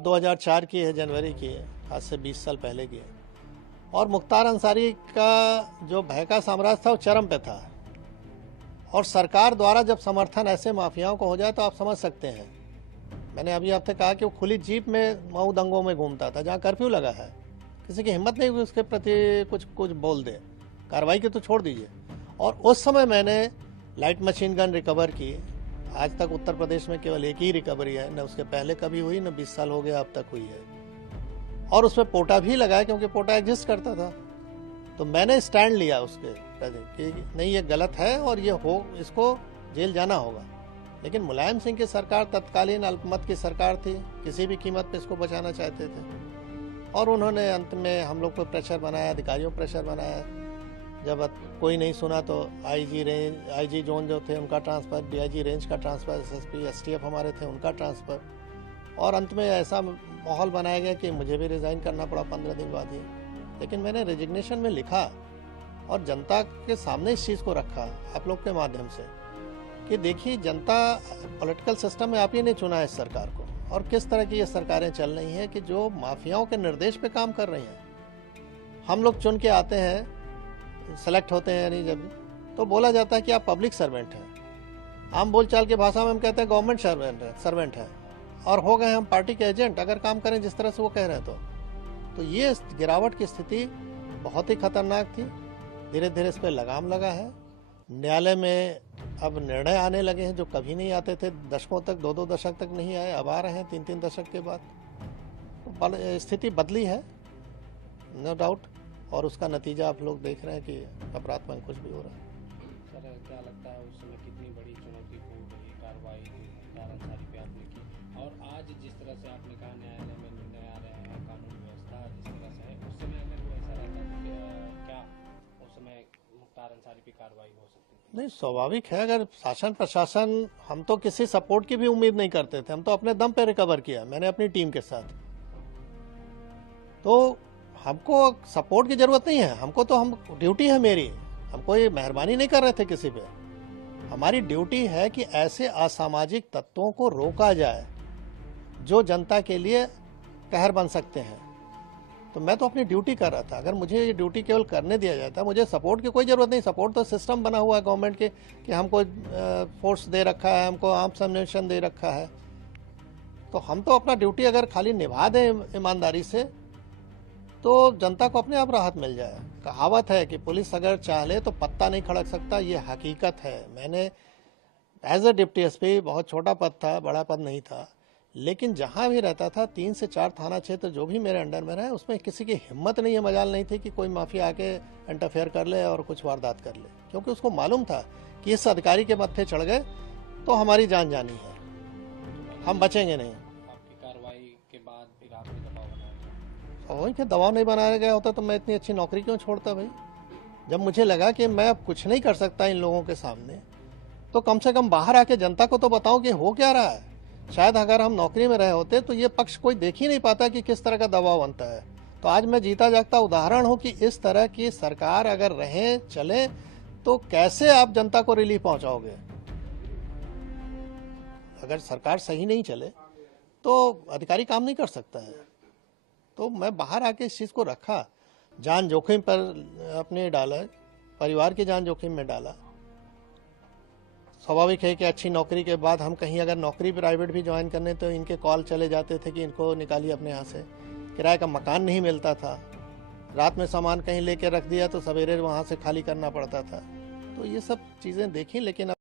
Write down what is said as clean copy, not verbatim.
2004 की है, जनवरी की है, आज से 20 साल पहले की है। और मुख्तार अंसारी का जो भय का साम्राज्य था वो चरम पे था। और सरकार द्वारा जब समर्थन ऐसे माफियाओं को हो जाए तो आप समझ सकते हैं। मैंने अभी आपसे कहा कि वो खुली जीप में मऊ दंगों में घूमता था, जहाँ कर्फ्यू लगा है। किसी की हिम्मत नहीं हुई उसके प्रति कुछ बोल दे, कार्रवाई की तो छोड़ दीजिए। और उस समय मैंने लाइट मशीन गन रिकवर की। आज तक उत्तर प्रदेश में केवल एक ही रिकवरी है, न उसके पहले कभी हुई, न 20 साल हो गया अब तक हुई है। और उसमें पोटा भी लगाया, क्योंकि पोटा एग्जिस्ट करता था। तो मैंने स्टैंड लिया उसके कि नहीं, ये गलत है और ये इसको जेल जाना होगा। लेकिन मुलायम सिंह की सरकार तत्कालीन अल्पमत की सरकार थी, किसी भी कीमत पे इसको बचाना चाहते थे। और उन्होंने अंत में हम लोग पर प्रेशर बनाया, अधिकारियों पर प्रेशर बनाया। जब कोई नहीं सुना तो आईजी जोन जो थे उनका ट्रांसफ़र, डीआईजी रेंज का ट्रांसफ़र, एसएसपी एसटीएफ हमारे थे उनका ट्रांसफ़र। और अंत में ऐसा माहौल बनाया गया कि मुझे भी रिज़ाइन करना पड़ा 15 दिन बाद ही। लेकिन मैंने रेजिग्नेशन में लिखा और जनता के सामने इस चीज़ को रखा, आप लोग के माध्यम से, कि देखिए जनता पॉलिटिकल सिस्टम में आप ही ने चुना है इस सरकार को, और किस तरह की ये सरकारें चल रही हैं कि जो माफियाओं के निर्देश पे काम कर रही हैं। हम लोग चुन के आते हैं, सेलेक्ट होते हैं, यानी जब तो बोला जाता है कि आप पब्लिक सर्वेंट हैं। आम बोलचाल की भाषा में हम कहते हैं गवर्नमेंट सर्वेंट है, और हो गए हम पार्टी के एजेंट अगर काम करें जिस तरह से वो कह रहे हैं। तो ये गिरावट की स्थिति बहुत ही खतरनाक थी। धीरे धीरे इस पर लगाम लगा है। न्यायालय में अब निर्णय आने लगे हैं जो कभी नहीं आते थे, दशकों तक, 2-2 दशक तक नहीं आए, अब आ रहे हैं 3-3 दशक के बाद। तो स्थिति बदली है, नो डाउट। और उसका नतीजा आप लोग देख रहे हैं कि अपराध में कुछ भी हो रहा है। सर, क्या लगता है उस समय कितनी बड़ी चुनौतीपूर्ण रही कार्रवाई मुख्तार अंसारी पे आपने की, और आज जिस तरह से आपने कहा न्यायालय में निर्णय आ रहे हैं, कानून व्यवस्था जिस तरह से है, उस समय अगर वो ऐसा रहता तो क्या उस समय मुख्तार अंसारी पे कार्रवाई हो सकती थी? नहीं, स्वाभाविक है। अगर शासन प्रशासन, हम तो किसी सपोर्ट की भी उम्मीद नहीं करते थे, हम तो अपने दम पे रिकवर किया, मैंने अपनी टीम के साथ। तो हमको सपोर्ट की जरूरत नहीं है, हमको तो हम ड्यूटी है मेरी, हम कोई मेहरबानी नहीं कर रहे थे किसी पे। हमारी ड्यूटी है कि ऐसे असामाजिक तत्वों को रोका जाए जो जनता के लिए कहर बन सकते हैं। तो मैं तो अपनी ड्यूटी कर रहा था। अगर मुझे ये ड्यूटी केवल करने दिया जाता, मुझे सपोर्ट की कोई ज़रूरत नहीं। सपोर्ट तो सिस्टम बना हुआ है गवर्नमेंट के कि हमको फोर्स दे रखा है, हमको आर्म्स एम्युनिशन दे रखा है। तो हम तो अपना ड्यूटी अगर खाली निभा दें ईमानदारी से तो जनता को अपने आप राहत मिल जाए। कहावत है कि पुलिस अगर चाहे तो पत्ता नहीं खड़क सकता, ये हकीकत है। मैंने एज ए डिप्टी एसपी, बहुत छोटा पद था, बड़ा पद नहीं था, लेकिन जहाँ भी रहता था 3 से 4 थाना क्षेत्र जो भी मेरे अंडर में रहे, उसमें किसी की हिम्मत नहीं है, मजाल नहीं थी कि कोई माफिया आके इंटरफेयर कर ले और कुछ वारदात कर ले, क्योंकि उसको मालूम था कि इस अधिकारी के मत्थे चढ़ गए तो हमारी जान जानी है, हम बचेंगे नहीं। आपकी कार्रवाई के बाद फिर आपने दबाव बनाया? वही कि दबाव नहीं बनाया गया होता तो मैं इतनी अच्छी नौकरी क्यों छोड़ता भाई। जब मुझे लगा कि मैं अब कुछ नहीं कर सकता इन लोगों के सामने, तो कम से कम बाहर आके जनता को तो बताऊं कि हो क्या रहा है। शायद अगर हम नौकरी में रहे होते तो ये पक्ष कोई देख ही नहीं पाता कि किस तरह का दबाव बनता है। तो आज मैं जीता जागता उदाहरण हूं कि इस तरह की सरकार अगर रहे चले तो कैसे आप जनता को रिलीफ पहुंचाओगे। अगर सरकार सही नहीं चले तो अधिकारी काम नहीं कर सकता है। तो मैं बाहर आके इस चीज़ को रखा, जान जोखिम पर अपने डाला, परिवार की जान जोखिम में डाला। स्वाभाविक है कि अच्छी नौकरी के बाद हम कहीं अगर नौकरी प्राइवेट भी ज्वाइन करने तो इनके कॉल चले जाते थे कि इनको निकालिए अपने यहाँ से। किराए का मकान नहीं मिलता था, रात में सामान कहीं लेके रख दिया तो सवेरे वहाँ से खाली करना पड़ता था। तो ये सब चीज़ें देखी, लेकिन